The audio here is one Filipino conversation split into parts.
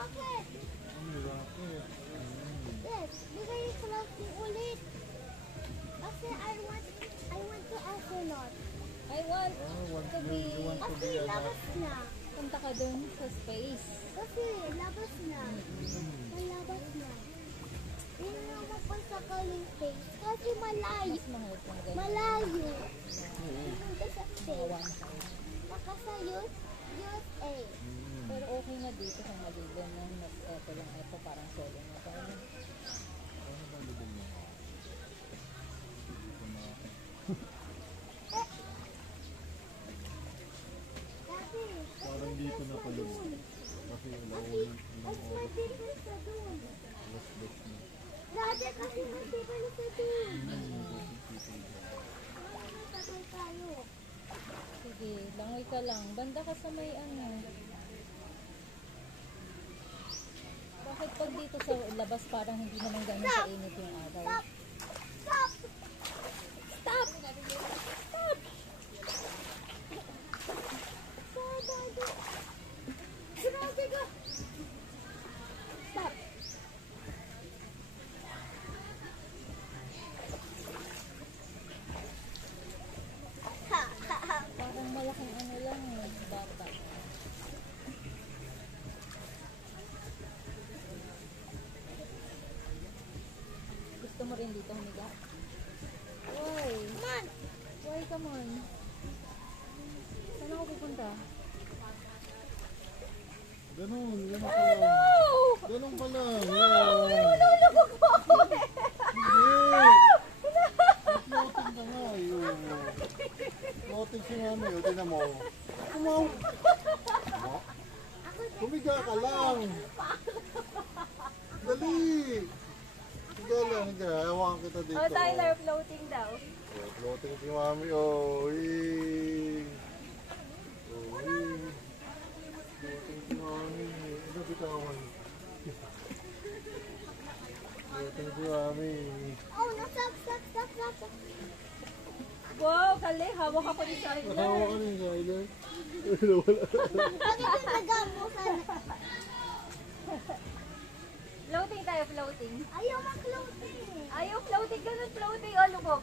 rocket. May rocket. Yes, bigay yung floating ulit. Kasi I want to astronaut. I want to be... Kasi labas na. Punta ka dun sa space. Kasi labas na. Malabas na. Hindi na mapunta ka ng space. Kasi malayo. Mas mahal kung ganyan. Malayo. Hindi sa space. Nakasa USA. Pero okay na dito sa Maliban na mas eto lang ito parang solo na tayo. Ano ba libong mo? Dati. Parang dito na pala. Kasi Mas matigal sa doon. last na. Dati kasi matigal sa doon. Matagal tayo. Sige, langoy ka lang. Banda ka sa may ano. Bakit pag dito sa labas parang hindi naman ganun kainit yung araw? Stop! Stop! Stop! Stop! Grabe ka! Stop! Ha! Ha! Ha! Parang malaking ano lang eh, bata. Gusto mo rin dito humiga? Why? Come on! Why, come on? Saan ako pupunta? Ganun pa lang. Ganun pa lang. Nalulubog mo ako eh! Hindi! Floating ka nga. Floating si mami. O, tinan mo. Kumaw. Humiga ka lang. Dali. Higa lang, higa. Hawakan kita dito. Oh, Tyler, floating daw. Oh, floating si mami. Oh, floating si mami. Ano bitawan? Floating si mami. Oh, stop! Stop! Stop! Stop! Wow, kali, hawak ako ni Tyler. Nakawa ka rin, Tyler. Bakit yung nagamo sana? Floating tayo, floating. Ayaw mag-floating eh. Ayaw, floating, ganun, floating. Oh, lubog.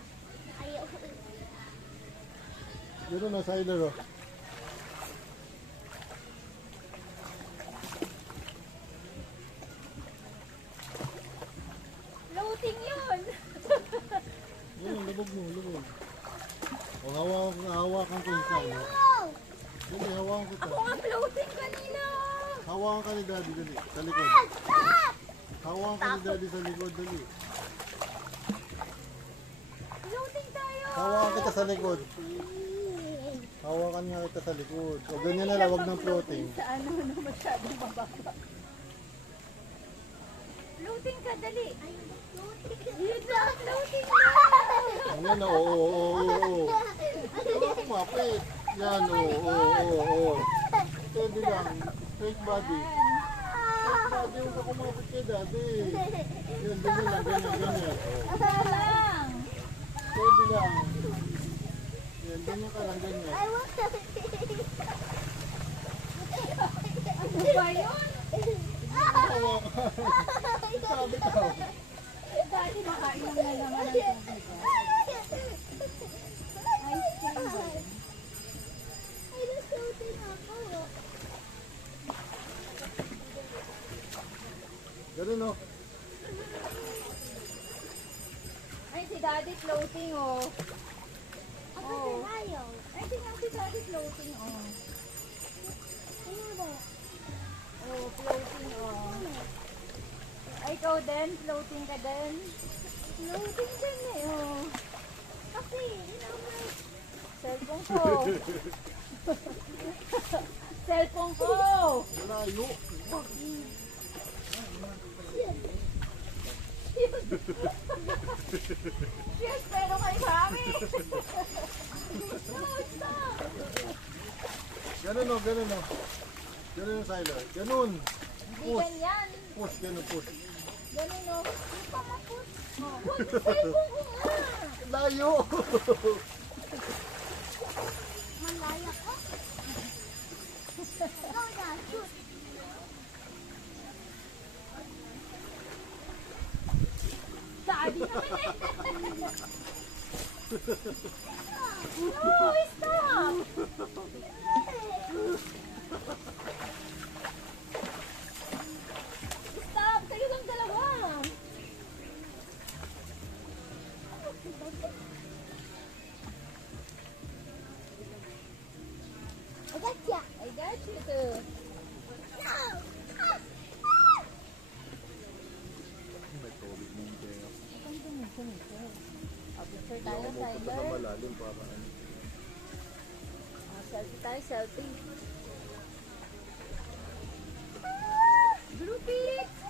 Ayaw. Dito na, Tyler. Oh. Floating yun. Yan, lubog mo, lubog. O, hawakan ko yung isa. Ayaw! Dali, hawakan kita. Ako nga floating kanina. Hawakan ka ni Daddy, dali. Sa likod. Stop! Hawakan ka ni Daddy sa likod, dali. Floating tayo. Hawakan kita sa likod. Hawakan nga kita sa likod. O, ganyan na lang, wag ng floating. Sa ano na masyadong mababa. Floating ka, dali. Yun na, floating na. Ayan, oo. Wala kumapit. Yan, oo. Steady lang. Straight body. Straight body, huwag ka kumapit kay Daddy. Yan, ganyan lang, ganyan. Asa lang. Steady lang. Yan, ganyan ka lang, ganyan. I want to Ano ba yun? Hawakan. Sabi ka. Dati makainom na naman ang tubig. Ice cream ba yun? Ay, nasutin ako. Ganun, no? Ay, si Daddy floating, oh. Ako din ayaw. Ay, tingnan si Daddy floating, oh. Ano ba? Oh, floating, oh. Ay, ikaw din? Floating ka din? Floating din eh, oh. Kasi, inaman. Cellphone ko. Cellphone ko. Layo. Yes, pero kay Mami. No, stop. Ganun, no? Ganun, no? Ganun yung Tyler. Ganun. Hindi ganyan. Push, ganun, push. Ganun, no? Hindi pa ma-push. Oh, wag, cellphone ko nga. Layo. Malaya ko. Go na, shoot. No, stop! Stop! Kayo lang dalawa. I gotcha. I got you too. No. May tubig mo yung kaya. Ang dumi-dumi. Picture Hindi tayo, ako mapunta sa Tyler. malalim para ano. Selfie tayo, selfie. Blue tick!